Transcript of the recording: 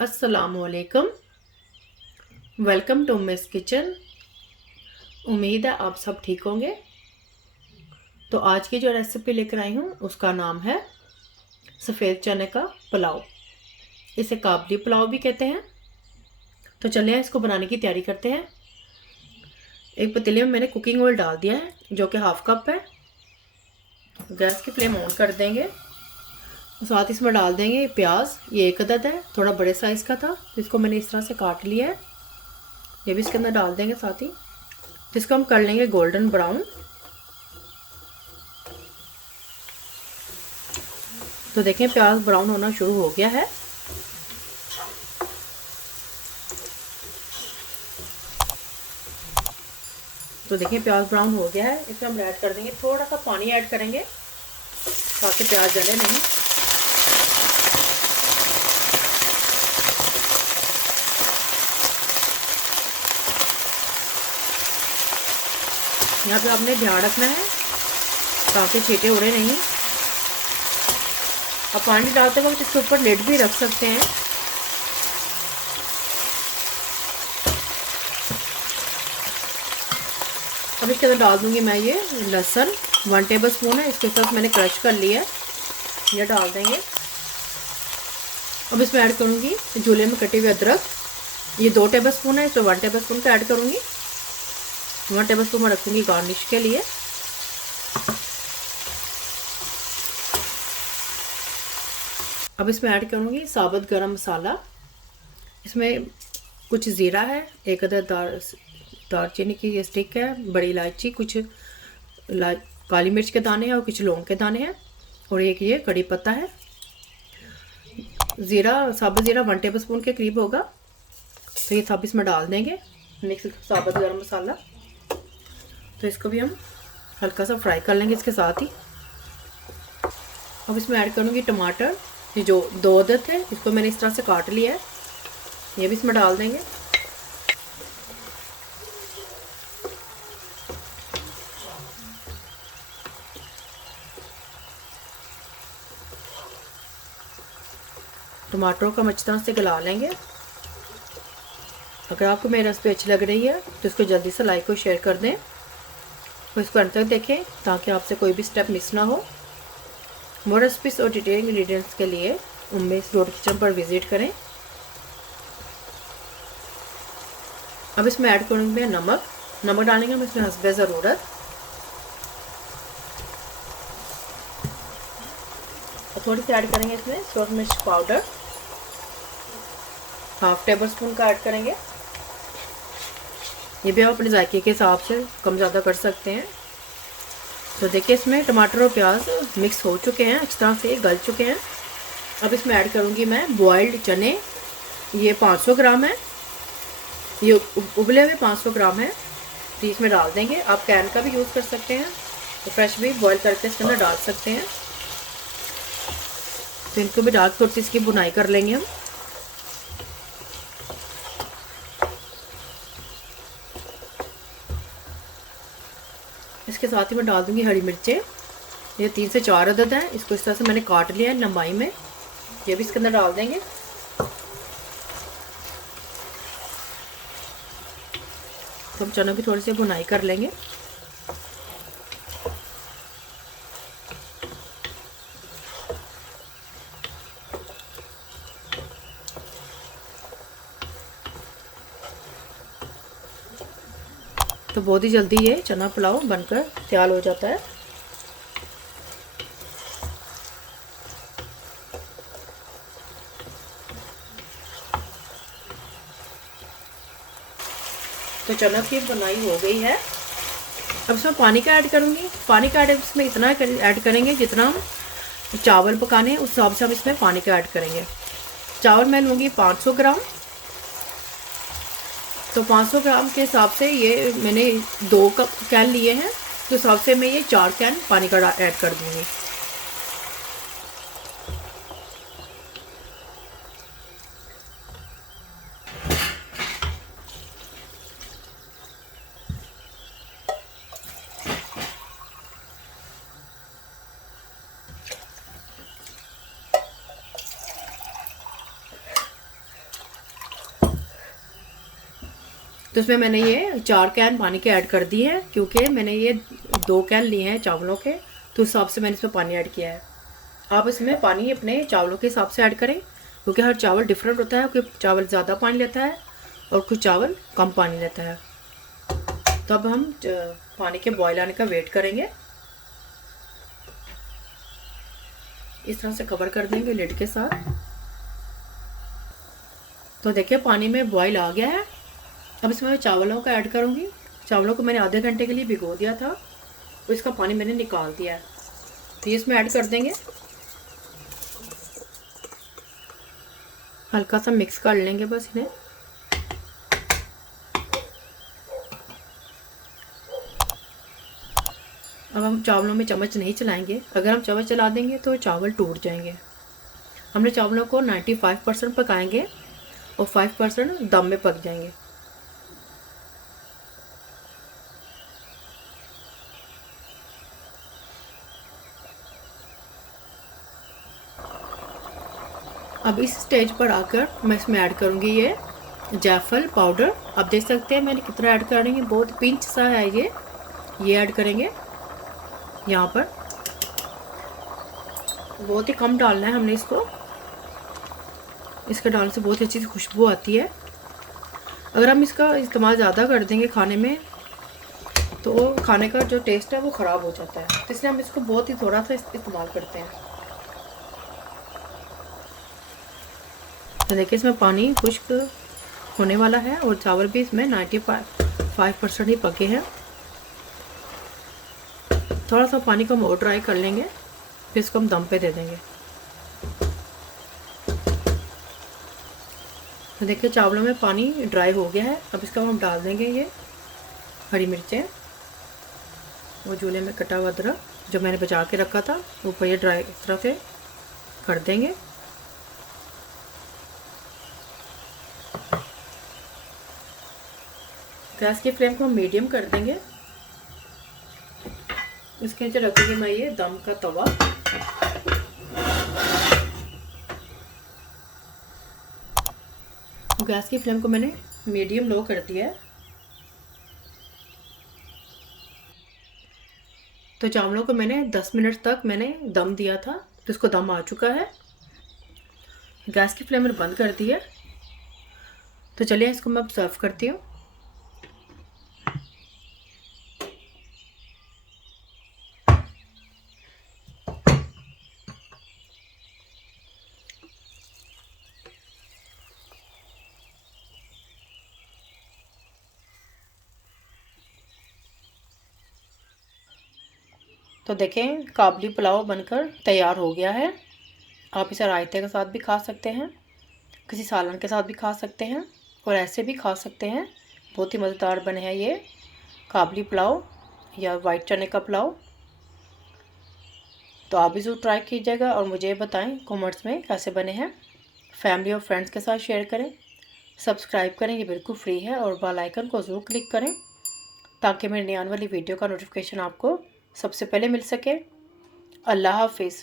अस्सलामुअलैकुम। Welcome to miss kitchen. उम्मीद है आप सब ठीक होंगे। तो आज की जो रेसिपी लेकर आई हूँ उसका नाम है सफ़ेद चने का पुलाव। इसे काबली पुलाव भी कहते हैं। तो चलिए इसको बनाने की तैयारी करते हैं। एक पतीले में मैंने कुकिंग ऑयल डाल दिया है जो कि हाफ कप है। गैस की फ्लेम ऑन कर देंगे। साथ इसमें डाल देंगे प्याज। ये एक अदद है, थोड़ा बड़े साइज़ का था, इसको मैंने इस तरह से काट लिया है। ये भी इसके अंदर डाल देंगे साथ ही। जिसको हम कर लेंगे गोल्डन ब्राउन। तो देखें प्याज ब्राउन होना शुरू हो गया है। तो देखिए प्याज ब्राउन हो गया है। इसमें हम ऐड कर देंगे, थोड़ा सा पानी ऐड करेंगे ताकि प्याज जले नहीं। यहाँ पे आपने ध्यान रखना है ताकि छींटे उड़े नहीं। अब पानी डालते वक्त इसके ऊपर लिड भी रख सकते हैं। अब इसके अंदर डाल दूंगी मैं ये लहसुन 1 टेबल स्पून है, इसके साथ मैंने क्रश कर लिया है, ये डाल देंगे। अब इसमें ऐड करूंगी झूले में कटे हुए अदरक, ये 2 टेबल स्पून है, इसमें 1 टेबल स्पून का ऐड करूंगी। 1 टेबल स्पून में रखूंगी गार्निश के लिए। अब इसमें ऐड करूंगी साबुत गरम मसाला। इसमें कुछ ज़ीरा है, एक अदद दालचीनी की ये स्टिक है, बड़ी इलायची, कुछ काली मिर्च के दाने हैं और कुछ लौंग के दाने हैं, और एक ये कड़ी पत्ता है। ज़ीरा, साबुत ज़ीरा 1 टेबल स्पून के करीब होगा। तो ये सब इसमें डाल देंगे मिक्स साबुत गरम मसाला। तो इसको भी हम हल्का सा फ्राई कर लेंगे इसके साथ ही। अब इसमें ऐड करूँगी टमाटर, ये जो 2 अदद है, इसको मैंने इस तरह से काट लिया है, ये भी इसमें डाल देंगे। टमाटरों को हम अच्छी तरह से गला लेंगे। अगर आपको मेरी रेसिपी अच्छी लग रही है तो इसको जल्दी से लाइक और शेयर कर दें और इसको अंत तक देखें ताकि आपसे कोई भी स्टेप मिस ना हो। मोर रेसिपीज और डिटेल इंग्रेडिएंट्स के लिए उम्मीद रोड किचन पर विजिट करें। अब इसमें ऐड करूँगी मैं नमक डालेंगे हम इसमें हस्बे ज़रूरत। और थोड़ी सी ऐड करेंगे इसमें सूरज मिर्च पाउडर, 1/2 टेबल स्पून का ऐड करेंगे। ये भी आप अपने जायके के हिसाब से कम ज़्यादा कर सकते हैं। तो देखिए इसमें टमाटर और प्याज मिक्स हो चुके हैं, अच्छी तरह से गल चुके हैं। अब इसमें ऐड करूँगी मैं बॉइल्ड चने, ये 500 ग्राम है, ये उबले हुए 500 ग्राम है। तो इसमें डाल देंगे। आप कैन का भी यूज़ कर सकते हैं, तो फ्रेश भी बॉईल करके इसके अंदर डाल सकते हैं। तो इनको भी डाल थोड़ी सी इसकी बुनाई कर लेंगे हम। इसके साथ ही मैं डाल दूंगी हरी मिर्चें, ये 3 से 4 अदद हैं, इसको इस तरह से मैंने काट लिया है लंबाई में, ये भी इसके अंदर डाल देंगे। तो हम चनों की थोड़ी सी बुनाई कर लेंगे। तो बहुत ही जल्दी ये चना पुलाव बनकर तैयार हो जाता है। तो चना की बुनाई हो गई है। अब इसमें पानी का ऐड करूँगी। पानी का ऐड इसमें इतना ऐड करेंगे जितना हम चावल पकाने हैं उस हिसाब से हम इसमें पानी का ऐड करेंगे। चावल मैं लूँगी 500 ग्राम। तो 500 ग्राम के हिसाब से ये मैंने 2 कप कैन लिए हैं, तो हिसाब से मैं ये 4 कैन पानी का ऐड कर दूँगी। तो इसमें मैंने ये 4 कैन पानी के ऐड कर दिए हैं, क्योंकि मैंने ये 2 कैन लिए हैं चावलों के, तो उस हिसाब से मैंने इसमें पानी ऐड किया है। आप इसमें पानी अपने चावलों के हिसाब से ऐड करें, क्योंकि हर चावल डिफरेंट होता है। कुछ चावल ज़्यादा पानी लेता है और कुछ चावल कम पानी लेता है। तो अब हम पानी के बॉयल आने का वेट करेंगे। इस तरह से कवर कर देंगे लिड के साथ। तो देखिए पानी में बॉयल आ गया है। अब इसमें मैं चावलों का ऐड करूँगी। चावलों को मैंने आधे घंटे के लिए भिगो दिया था, तो इसका पानी मैंने निकाल दिया है। तो ये इसमें ऐड कर देंगे, हल्का सा मिक्स कर लेंगे बस इन्हें। अब हम चावलों में चम्मच नहीं चलाएंगे, अगर हम चम्मच चला देंगे तो चावल टूट जाएंगे। हमने चावलों को 95% पकाएंगे और 5% दम में पक जाएंगे। अब इस स्टेज पर आकर मैं इसमें ऐड करूँगी ये जायफल पाउडर। आप देख सकते हैं मैंने कितना ऐड कर रही हूँ, बहुत पिंच सा है ये ऐड करेंगे यहाँ पर। बहुत ही कम डालना है हमने इसको, इसके डालने से बहुत ही अच्छी खुशबू आती है। अगर हम इसका इस्तेमाल ज़्यादा कर देंगे खाने में, तो खाने का जो टेस्ट है वो ख़राब हो जाता है। तो इसलिए हम इसको बहुत ही थोड़ा सा इस्तेमाल करते हैं। तो देखिए इसमें पानी खुश्क होने वाला है और चावल भी इसमें 95% ही पके हैं। थोड़ा सा पानी को हम और ड्राई कर लेंगे, फिर इसको हम दम पे दे देंगे। तो देखिए चावलों में पानी ड्राई हो गया है। अब इसका हम डाल देंगे ये हरी मिर्चें, वो झूले में कटा हुआ अदरक जो मैंने बचा के रखा था, ऊपर ये ड्राई इस तरह से कर देंगे। गैस की फ्लेम को हम मीडियम कर देंगे। इसके नीचे रखूँगी मैं ये दम का तवा। गैस की फ्लेम को मैंने मीडियम लो कर दिया है। तो चावलों को मैंने 10 मिनट तक मैंने दम दिया था, तो इसको दम आ चुका है। गैस की फ्लेम मैंने बंद कर दी है। तो चलिए इसको मैं अब सर्व करती हूँ। तो देखें काबली पुलाव बनकर तैयार हो गया है। आप इसे रायते के साथ भी खा सकते हैं, किसी सालन के साथ भी खा सकते हैं और ऐसे भी खा सकते हैं। बहुत ही मज़ेदार बने हैं ये काबली पुलाव या वाइट चने का पुलाव। तो आप भी ज़रूर ट्राई कीजिएगा और मुझे बताएं कमेंट्स में कैसे बने हैं। फैमिली और फ्रेंड्स के साथ शेयर करें, सब्सक्राइब करें, ये बिल्कुल फ्री है, और बेल आइकन को ज़रूर क्लिक करें ताकि मेरी नई आने वाली वीडियो का नोटिफिकेशन आपको सबसे पहले मिल सके। अल्लाह हाफिज़।